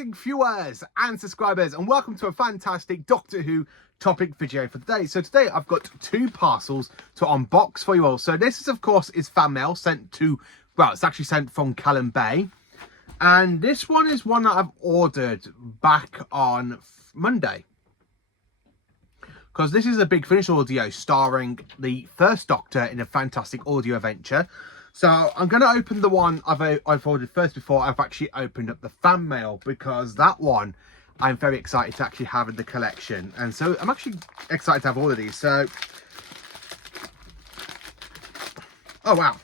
amazing viewers and subscribers, and welcome to a fantastic Doctor Who topic video for today. So today I've got two parcels to unbox for you all. So this is, of course, is fan mail sent to, well, it's actually sent from Callum Bay. And this one is one that I've ordered back on Monday, because this is a Big Finish audio starring the first Doctor in a fantastic audio adventure. So I'm going to open the one I've ordered first before I've actually opened up the fan mail, because that one I'm very excited to actually have in the collection. And so I'm actually excited to have all of these. So, oh wow.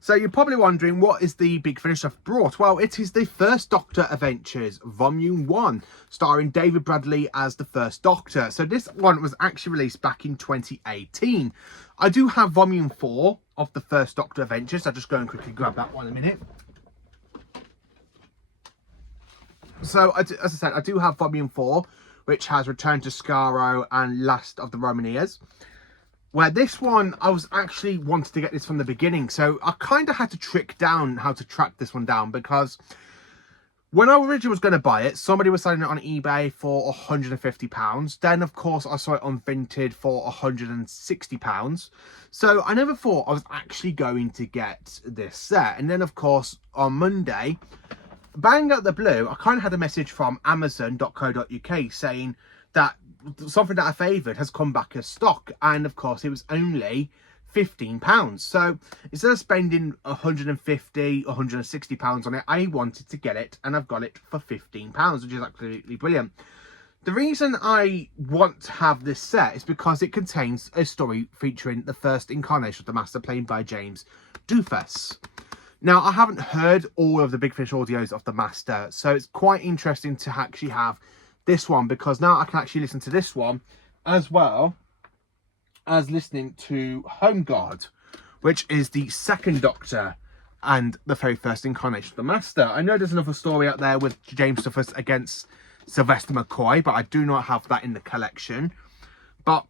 So you're probably wondering, what is the Big Finish I've brought? Well, it is the First Doctor Adventures Volume 1, starring David Bradley as the First Doctor. So this one was actually released back in 2018. I do have Volume 4 of the First Doctor Adventures. I'll just go and quickly grab that one in a minute. So, as I said, I do have Volume 4, which has Return to Skaro and Last of the Romanians. Where this one, I was actually wanted to get this from the beginning. So I kind of had to trick down how to track this one down, because when I originally was going to buy it, somebody was selling it on eBay for £150. Then, of course, I saw it on Vinted for £160. So I never thought I was actually going to get this set. And then, of course, on Monday, bang out the blue, I kind of had a message from Amazon.co.uk saying that something that I favoured has come back as stock, and of course it was only £15. So instead of spending £150, £160 on it, I wanted to get it, and I've got it for £15, which is absolutely brilliant. The reason I want to have this set is because it contains a story featuring the first incarnation of the Master, played by James Doofus. Now, I haven't heard all of the Big Finish audios of the Master, so it's quite interesting to actually have this one, because now I can actually listen to this one as well as listening to Home Guard, which is the second Doctor and the very first incarnation of the Master. I know there's another story out there with James Duffus against Sylvester McCoy, but I do not have that in the collection. But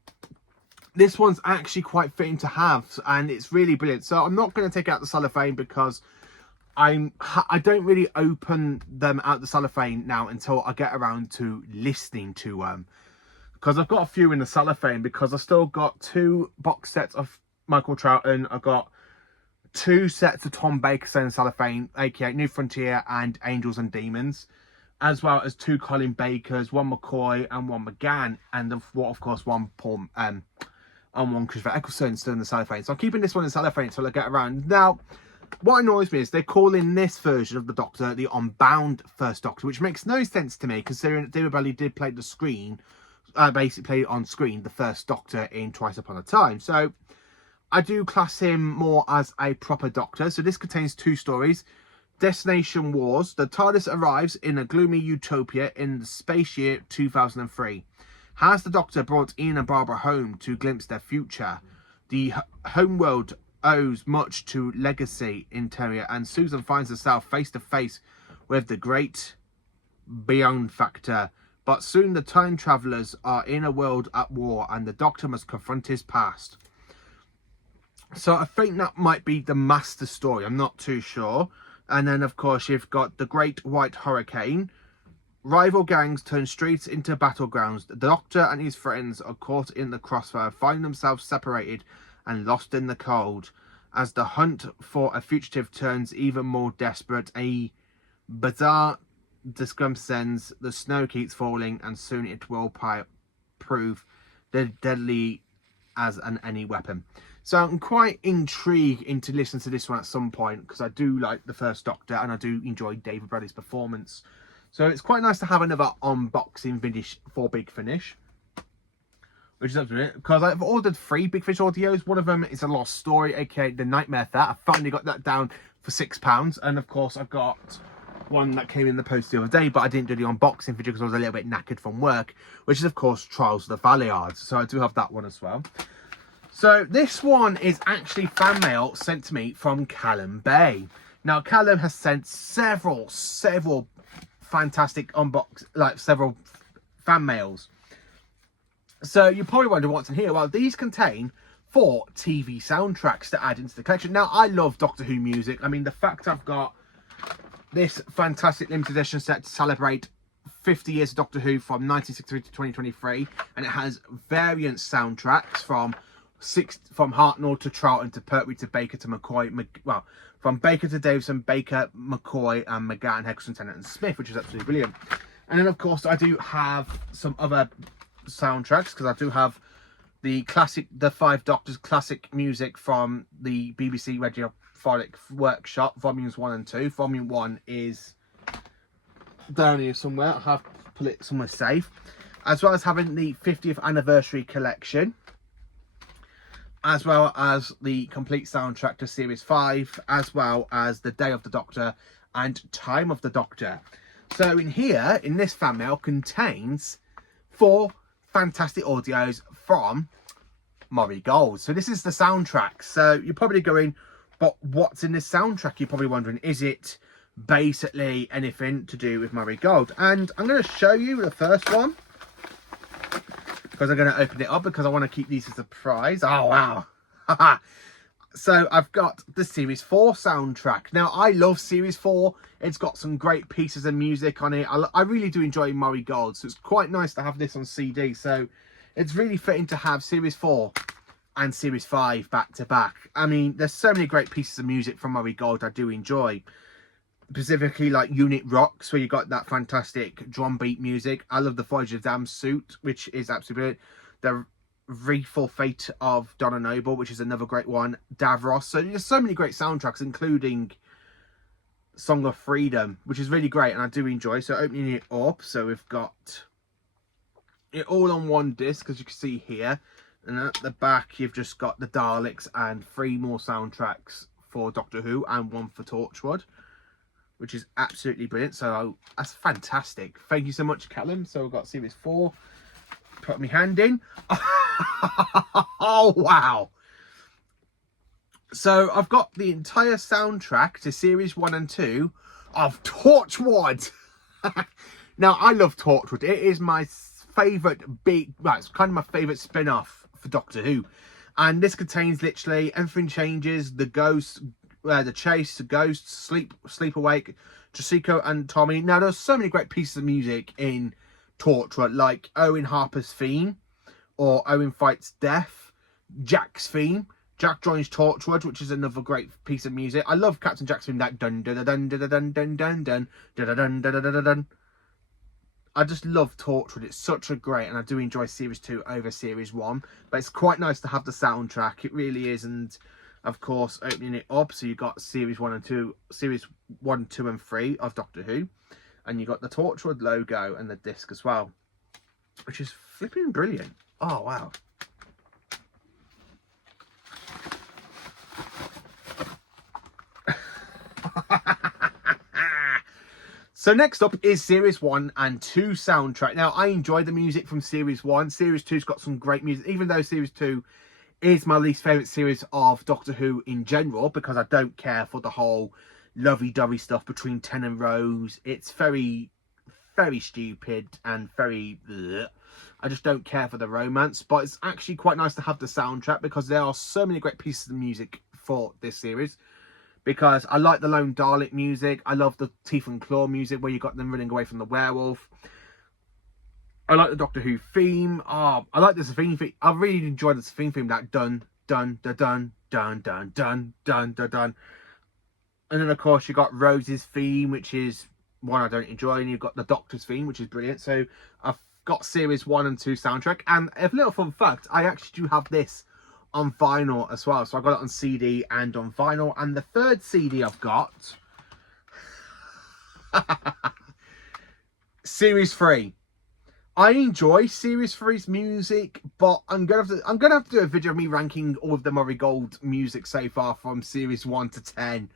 this one's actually quite fitting to have, and it's really brilliant. So I'm not going to take out the cellophane, because I don't really open them out the cellophane now until I get around to listening to them, because I've got a few in the cellophane, because I've still got 2 box sets of Michael Troughton. I've got 2 sets of Tom Baker in cellophane, aka New Frontier and Angels and Demons, as well as 2 Colin Bakers, 1 McCoy and 1 McGann, and of course 1 Paul and 1 Christopher Eccleston still in the cellophane. So I'm keeping this one in cellophane until I get around. Now, what annoys me is they're calling this version of the Doctor the Unbound First Doctor, which makes no sense to me, considering that David Bradley did play the screen, basically on screen, the First Doctor in Twice Upon a Time. So I do class him more as a proper Doctor. So this contains 2 stories. Destination Wars. The TARDIS arrives in a gloomy utopia in the space year 2003. Has the Doctor brought Ian and Barbara home to glimpse their future? The homeworld owes much to legacy interior, and Susan finds herself face to face with the great beyond factor. But soon the time travelers are in a world at war, and the Doctor must confront his past. So I think that might be the Master story. I'm not too sure. And then, of course, you've got the Great White Hurricane. Rival gangs turn streets into battlegrounds. The Doctor and his friends are caught in the crossfire, finding themselves separated and lost in the cold. As the hunt for a fugitive turns even more desperate, a bizarre descends, the snow keeps falling, and soon it will prove deadly as any weapon. So I'm quite intrigued into listening to this one at some point, because I do like the First Doctor and I do enjoy David Bradley's performance. So it's quite nice to have another unboxing video for Big Finish, which is up to it, because I've ordered 3 Big Finish audios. One of them is a Lost Story, aka The Nightmare That. I finally got that down for £6. And of course I've got one that came in the post the other day, but I didn't do the unboxing video because I was a little bit knackered from work, which is of course Trials of the Valeyards. So I do have that one as well. So this one is actually fan mail sent to me from Callum Bay. Now Callum has sent several fantastic several fan mails. So you probably wonder what's in here. Well, these contain 4 TV soundtracks to add into the collection. Now, I love Doctor Who music. I mean, the fact I've got this fantastic limited edition set to celebrate 50 years of Doctor Who from 1963 to 2023, and it has variant soundtracks from Hartnell to Charlton to Pertwee to Baker to McCoy, well, from Baker to Davison, Baker, McCoy, and McGann, Hexton, Tennant, and Smith, which is absolutely brilliant. And then, of course, I do have some other soundtracks, because I do have the Five Doctors classic music from the BBC Radiophonic Workshop, Volumes 1 and 2. Volume 1 is down here somewhere. I have put it somewhere safe. As well as having the 50th anniversary collection, as well as the complete soundtrack to Series 5, as well as the Day of the Doctor and Time of the Doctor. So in here, in this fan mail, contains 4 fantastic audios from Murray Gold. So this is the soundtrack. So you're probably going, but what's in this soundtrack? You're probably wondering, is it basically anything to do with Murray Gold? And I'm going to show you the first one, because I'm going to open it up, because I want to keep these as a surprise. Oh, wow. So I've got the Series 4 soundtrack. Now, I love Series 4. It's got some great pieces of music on it. I really do enjoy Murray Gold, so it's quite nice to have this on CD. So it's really fitting to have Series 4 and Series 5 back to back. I mean, there's so many great pieces of music from Murray Gold I do enjoy. Specifically like Unit Rocks, where you got that fantastic drum beat music. I love the Voyager Dam suit, which is absolutely brilliant. The Wreathful Fate of Donna Noble, which is another great one. Davros. So there's so many great soundtracks, including Song of Freedom, which is really great and I do enjoy. So opening it up, so we've got it all on one disc, as you can see here. And at the back, you've just got the Daleks and 3 more soundtracks for Doctor Who and 1 for Torchwood, which is absolutely brilliant. So that's fantastic. Thank you so much, Callum. So we've got Series 4. Put my hand in. Oh, wow. So I've got the entire soundtrack to Series 1 and 2 of Torchwood. Now, I love Torchwood. It is my favourite it's kind of my favourite spin-off for Doctor Who. And this contains literally Everything Changes, The Ghost, The Chase, The Ghost, Sleep Awake, Jessica and Tommy. Now, there's so many great pieces of music in Torchwood, like Owen Harper's theme, or Owen Fights Death, Jack's theme. Jack joins Torchwood, which is another great piece of music. I love Captain Jack's theme, that dun dun dun dun dun dun dun dun dun dun dun dun. I just love Torchwood. It's such a great, and I do enjoy Series 2 over Series 1. But it's quite nice to have the soundtrack. It really is. And of course, opening it up, so you've got Series 1 and 2, Series 1, 2 and 3 of Doctor Who. And you got the Torchwood logo and the disc as well, which is flipping brilliant. Oh, wow. So next up is Series 1 and 2 soundtrack. Now, I enjoy the music from Series 1. Series 2's got some great music, even though Series 2 is my least favourite series of Doctor Who in general, because I don't care for the whole lovey-dovey stuff between Ten and Rose. It's very, very stupid and very... Bleh. I just don't care for the romance. But it's actually quite nice to have the soundtrack, because there are so many great pieces of music for this series. Because I like the Lone Dalek music. I love the Teeth and Claw music, where you got them running away from the werewolf. I like the Doctor Who theme. Oh, I like the Safine theme. I really enjoyed the Safine theme. That dun, dun, dun, dun, dun, dun, dun, dun, dun, dun. And then, of course, you got Rose's theme, which is one I don't enjoy. And you've got the Doctor's theme, which is brilliant. So I've got Series 1 and 2 soundtrack. And a little fun fact, I actually do have this on vinyl as well. So I got it on CD and on vinyl. And the third CD I've got... Series 3. I enjoy Series 3's music, but I'm gonna have to do a video of me ranking all of the Murray Gold music so far from Series 1 to 10.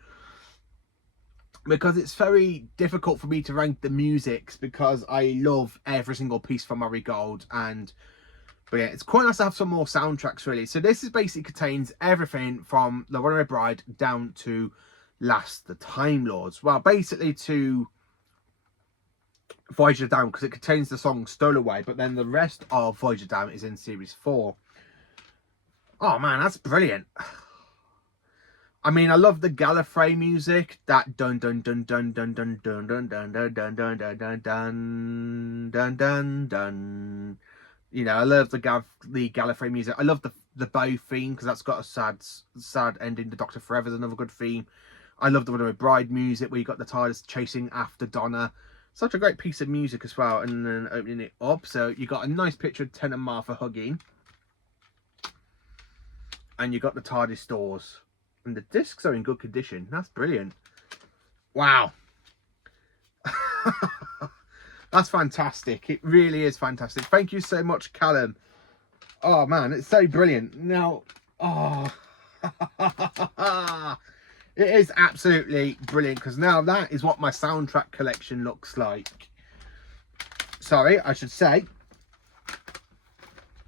Because it's very difficult for me to rank the musics, because I love every single piece from Murray Gold. But yeah, it's quite nice to have some more soundtracks, really. So this is basically contains everything from The Runaway Bride down to Last the Time Lords. Well, basically to Voyager Down, because it contains the song Stowaway, but then the rest of Voyager Down is in Series 4. Oh man, that's brilliant. I mean, I love the Gallifrey music. That dun dun dun dun dun dun dun dun dun dun dun dun dun dun dun dun dun dun. You know, I love the Gallifrey music. I love the bow theme because that's got a sad ending. The Doctor Forever is another good theme. I love the Runaway Bride music where you got the TARDIS chasing after Donna. Such a great piece of music as well. And then opening it up, so you got a nice picture of Ten and Martha hugging, and you got the TARDIS doors. And the discs are in good condition. That's brilliant. Wow. That's fantastic. It really is fantastic. Thank you so much, Callum. Oh, man, it's so brilliant. Now, oh. It is absolutely brilliant because now that is what my soundtrack collection looks like. Sorry, I should say.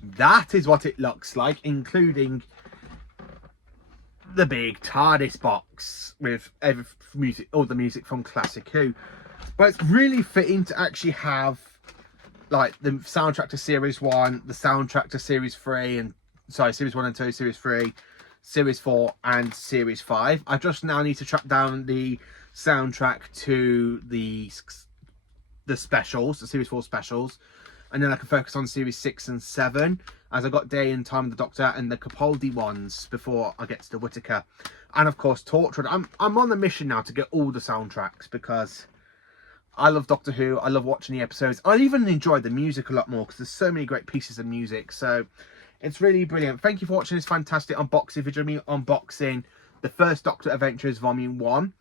That is what it looks like, including the big TARDIS box with music, all the music from Classic Who. But it's really fitting to actually have like the soundtrack to Series 1, the soundtrack to Series 3, and sorry, Series 1 and 2, Series 3, Series 4 and Series 5. I just now need to track down the soundtrack to the specials, the Series 4 specials, and then I can focus on Series 6 and 7, as I got Day and Time of the Doctor and the Capaldi ones before I get to the Whittaker. And of course Torchwood. I'm on a mission now to get all the soundtracks because I love Doctor Who. I love watching the episodes. I even enjoy the music a lot more because there's so many great pieces of music. So it's really brilliant. Thank you for watching this fantastic unboxing video. Me unboxing the First Doctor Adventures Volume 1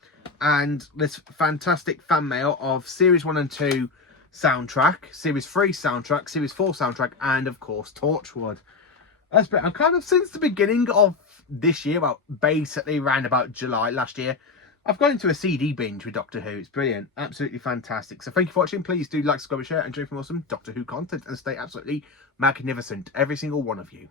and this fantastic fan mail of Series 1 and 2 soundtrack, Series 3 soundtrack, Series 4 soundtrack, and of course Torchwood. That's been, I'm kind of since the beginning of this year, well, basically around about July last year, I've gone into a CD binge with Doctor Who. It's brilliant, absolutely fantastic. So thank you for watching. Please do like, subscribe, and share, and enjoy from awesome Doctor Who content, and stay absolutely magnificent, every single one of you.